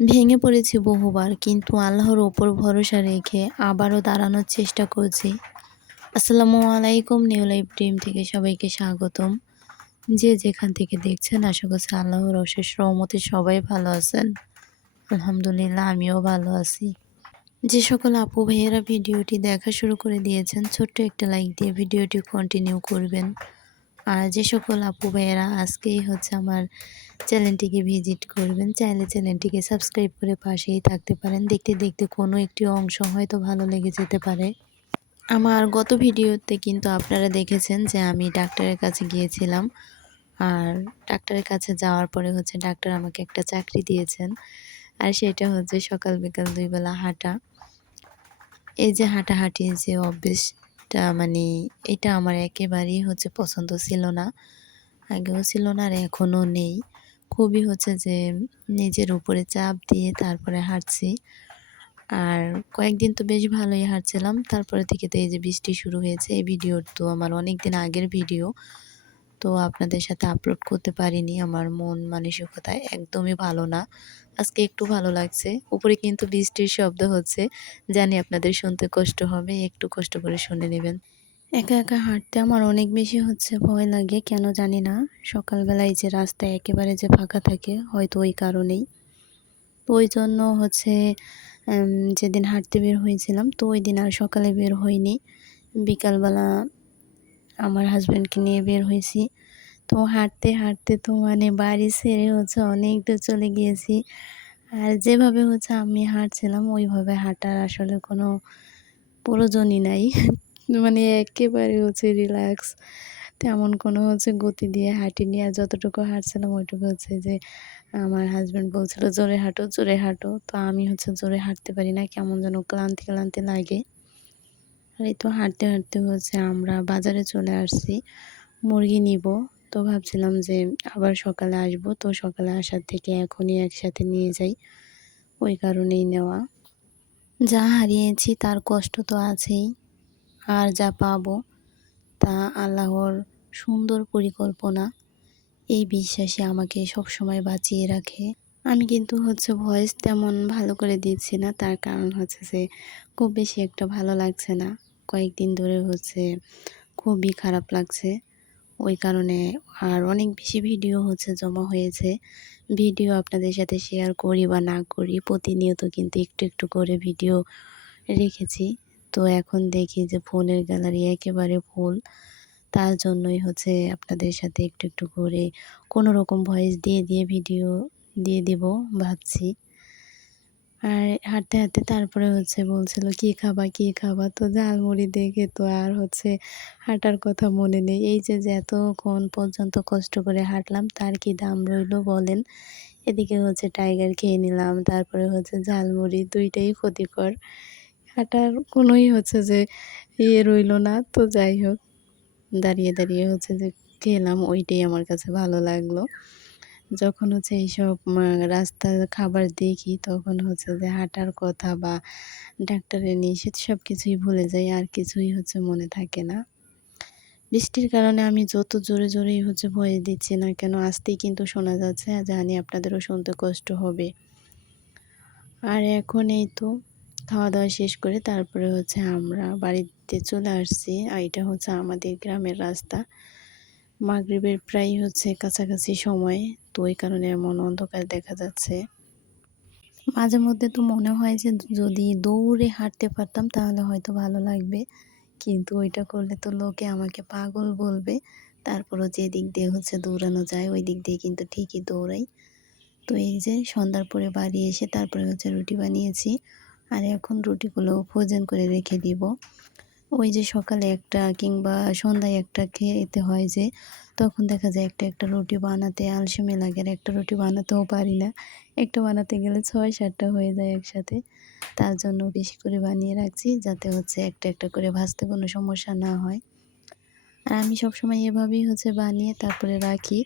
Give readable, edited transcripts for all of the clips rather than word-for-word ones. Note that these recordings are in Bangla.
ভেঙে পড়েছি বহুবার, কিন্তু আল্লাহর ওপর ভরসা রেখে আবারও দাঁড়ানোর চেষ্টা করছি। আসসালামু আলাইকুম, নিউ লাইফ ড্রিম থেকে সবাইকে স্বাগতম। যে যেখান থেকে দেখছেন, আশা করছি আল্লাহর অশেষ রহমতে সবাই ভালো আছেন। আলহামদুলিল্লাহ, আমিও ভালো আছি। যে সকল আপু ভাইয়েরা ভিডিওটি দেখা শুরু করে দিয়েছেন, ছোট্ট একটা লাইক দিয়ে ভিডিওটি কন্টিনিউ করবেন। আর যে সকল আপু ভাইয়েরা আজকেই আমার চ্যানেলটিকে ভিজিট করবেন, চাইলে চ্যানেলটিকে সাবস্ক্রাইব করে পাশেই থাকতে পারেন। দেখতে দেখতে কোনো একটি অংশ হয়তো ভালো লেগে যেতে পারে। আমার গত ভিডিওতে কিন্তু আপনারা দেখেছেন যে আমি ডাক্তারের কাছে গিয়েছিলাম। আর ডাক্তারের কাছে যাওয়ার পরে ডাক্তার আমাকে একটা চাকরি দিয়েছেন। আর সেটা সকাল বিকাল ২ বেলা হাঁটা। এই যে হাঁটাহাঁটি যে অভ্যেসটা, মানে এটা আমার একেবারেই পছন্দ ছিল না। আগেও ছিল না আর এখনও নেই। খুবই যে নিজের উপরে চাপ দিয়ে তারপরে হাঁটছি। আর কয়েকদিন তো বেশ ভালোই হাঁটছিলাম। তারপরে থেকে তো এই যে বৃষ্টি শুরু হয়েছে। এই ভিডিও তো আমার অনেকদিন আগের ভিডিও। তো আপনাদের সাথে আপলোড করতে পারিনি। আমার মন মানসিকতা একদমই ভালো না। আজকে একটু ভালো লাগছে। উপরে কিন্তু বৃষ্টির শব্দ হচ্ছে। জানি আপনাদের শুনতে কষ্ট হবে। একটু কষ্ট করে শুনে নেবেন। একা একা হাঁটতে আমার অনেক বেশি ভয় লাগে, কেন জানি না। সকালবেলায় যে রাস্তায় একেবারে যে ফাঁকা থাকে, হয়তো ওই কারণেই। তো ওই জন্য যেদিন হাঁটতে বের হয়েছিলাম, তো ওই দিন আর সকালে বের হইনি। বিকালবেলা আমার হাজব্যান্ডকে নিয়ে বের হয়েছি। তো হাঁটতে হাঁটতে তো মানে বাড়ি ছেড়ে অনেক দূর চলে গিয়েছি। আর যেভাবে আমি হাঁটছিলাম, ওইভাবে হাঁটার আসলে কোনো প্রয়োজনই নাই। মানে একেবারে রিল্যাক্স, তেমন কোনো গতি দিয়ে হাঁটিনি। আর যতটুকু হাঁটছিলাম ওইটুকু যে আমার হাজব্যান্ড বলছিল জোরে হাঁটো, জোরে হাঁটো। তো আমি জোরে হাঁটতে পারি না, কেমন যেন ক্লান্তি ক্লান্তি লাগে। আর এই তো হাঁটতে হাঁটতে আমরা বাজারে চলে আসছি মুরগি নিব। তো ভাবছিলাম যে আবার সকালে আসব, তো সকালে আসার থেকে এখনই একসাথে নিয়ে যাই, ওই কারণেই নেওয়া। যা হারিয়েছি তার কষ্ট তো আছেই, আর যা পাবো তা আল্লাহর সুন্দর পরিকল্পনা, এই বিশ্বাসে আমাকে সবসময় বাঁচিয়ে রাখে। আমি কিন্তু ভয়েস তেমন ভালো করে দিচ্ছি না, তার কারণ যে খুব বেশি একটা ভালো লাগছে না। কয়েকদিন ধরে খুবই খারাপ লাগছে, ওই কারণে। আর অনেক বেশি ভিডিও জমা হয়েছে। ভিডিও আপনাদের সাথে শেয়ার করি বা না করি, প্রতিনিয়ত কিন্তু একটু একটু করে ভিডিও রেখেছি। তো এখন দেখি যে ফোনের গ্যালারি একেবারে ফুল। তার জন্যই আপনাদের সাথে একটু একটু করে কোনো রকম ভয়েস দিয়ে দিয়ে ভিডিও দিয়ে দিব ভাবছি। আর হাঁটতে হাঁটতে তারপরে বলছিল কী খাবা কী খাবা, তো ঝালমুড়ি দেখে তো আর হাঁটার কথা মনে নেই। এই যে এতক্ষণ পর্যন্ত কষ্ট করে হাঁটলাম, তার কি দাম রইল বলেন। এদিকে টাইগার খেয়ে নিলাম, তারপরে ঝালমুড়ি, দুইটাই ক্ষতিকর। হাঁটার কোনোই যে রইল না। তো যাই হোক, দাঁড়িয়ে দাঁড়িয়ে যে খেলাম, ওইটাই আমার কাছে ভালো লাগলো। যখন এইসব রাস্তার খাবার দেখি, তখন যে হাঁটার কথা বা ডাক্তারের নিষেধ সব কিছুই ভুলে যাই, আর কিছুই মনে থাকে না। বৃষ্টির কারণে আমি যত জোরে জোরেই ভয়েস দিচ্ছি না কেন, আস্তেই কিন্তু শোনা যাচ্ছে। জানি আপনাদেরও শুনতে কষ্ট হবে। আর এখন এই তো খাওয়া দাওয়া শেষ করে তারপরে আমরা বাড়িতে চলে আসছি। আর এটা আমাদের গ্রামের রাস্তা। মাগরিবের প্রায় কাছাকাছি সময়, তো ওই কারণে এমন অন্ধকার দেখা যাচ্ছে। মাঝে মধ্যে তো মনে হয় যে যদি দৌড়ে হাঁটতে পারতাম তাহলে হয়তো ভালো লাগবে, কিন্তু ওইটা করলে তো লোকে আমাকে পাগল বলবে। তারপরও যে দিক দিয়ে দৌড়ানো যায়, ওই দিক দিয়ে কিন্তু ঠিকই দৌড়াই। তো এই যে সন্ধ্যার পরে বাড়ি এসে তারপরে রুটি বানিয়েছি। আর এখন রুটিগুলো ফ্রোজেন করে রেখে দিব। ওই যে সকালে একটা কিংবা সন্ধ্যায় একটা খেতে হয়, যে তখন দেখা যায় একটা একটা রুটি বানাতে আলসেমি লাগে, আর একটা রুটি বানাতেও পারি না। একটা বানাতে গেলে ৬-৭টা হয়ে যায় একসাথে। তার জন্য বেশি করে বানিয়ে রাখছি, যাতে একটা একটা করে ভাজতে কোনো সমস্যা না হয়। আর আমি সবসময় এভাবেই বানিয়ে তারপরে রাখি।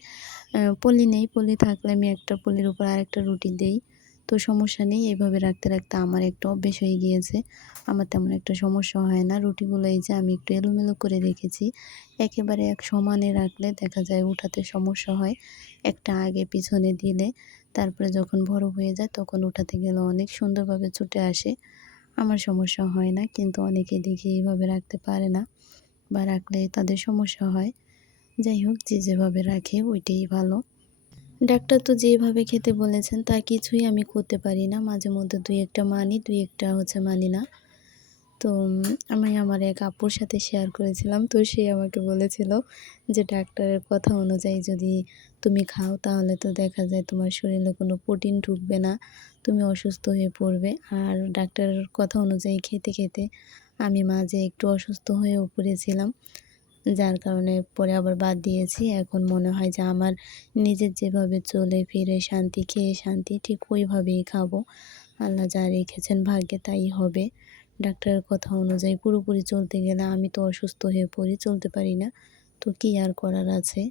পলি নেই, পলি থাকলে আমি একটা পলির উপর আরেকটা রুটি দেই। তো সমস্যা নেই, এভাবে রাখতে, রাখতে আমার একটা অভ্যেস হয়ে গিয়েছে। আমার তেমন একটা সমস্যা হয় না। রুটিগুলো এই যে আমি একটু এলোমেলো করে রেখেছি। একেবারে এক সমানে রাখলে দেখা যায় উঠাতে সমস্যা হয়। একটা আগে পিছনে দিলে তারপরে যখন বড় হয়ে যায় তখন উঠাতে গেলে অনেক সুন্দরভাবে ছুটে আসে। আমার সমস্যা হয় না, কিন্তু অনেকে দেখি এইভাবে রাখতে পারে না বা রাখলে তাদের সমস্যা হয়। যাই হোক, যে যেভাবে রাখে ওইটাই ভালো। ডাক্তার তো যেভাবে খেতে বলেছেন তা কিছুই আমি করতে পারি না। মাঝে মধ্যে ২-১ টা মানি, ২-১ টা মানি না। তো আমি আমার এক আপুর সাথে শেয়ার করেছিলাম। তো সে আমাকে বলেছিল যে, "ডাক্তারের কথা অনুযায়ী যদি তুমি খাও তাহলে তো দেখা যায় তোমার শরীরে কোনো প্রোটিন ঢুকবে না। তুমি অসুস্থ হয়ে পড়বে।" আর ডাক্তারের কথা অনুযায়ী খেতে, খেতে আমি মাঝে একটু অসুস্থ হয়েও পড়েছিলাম। যার কারণে পরে আবার বাদ দিয়েছি। এখন মনে হয় যে আমার নিজের যেভাবে চলে ফিরে শান্তি, খেয়ে শান্তি, ঠিক ওইভাবেই খাবো। আল্লাহ যা রেখেছেন ভাগ্যে তাই হবে। ডাক্তারের কথা অনুযায়ী পুরোপুরি চলতে গেলে আমি তো অসুস্থ হয়ে পড়ি, চলতে পারি না। তো কি আর করার আছে?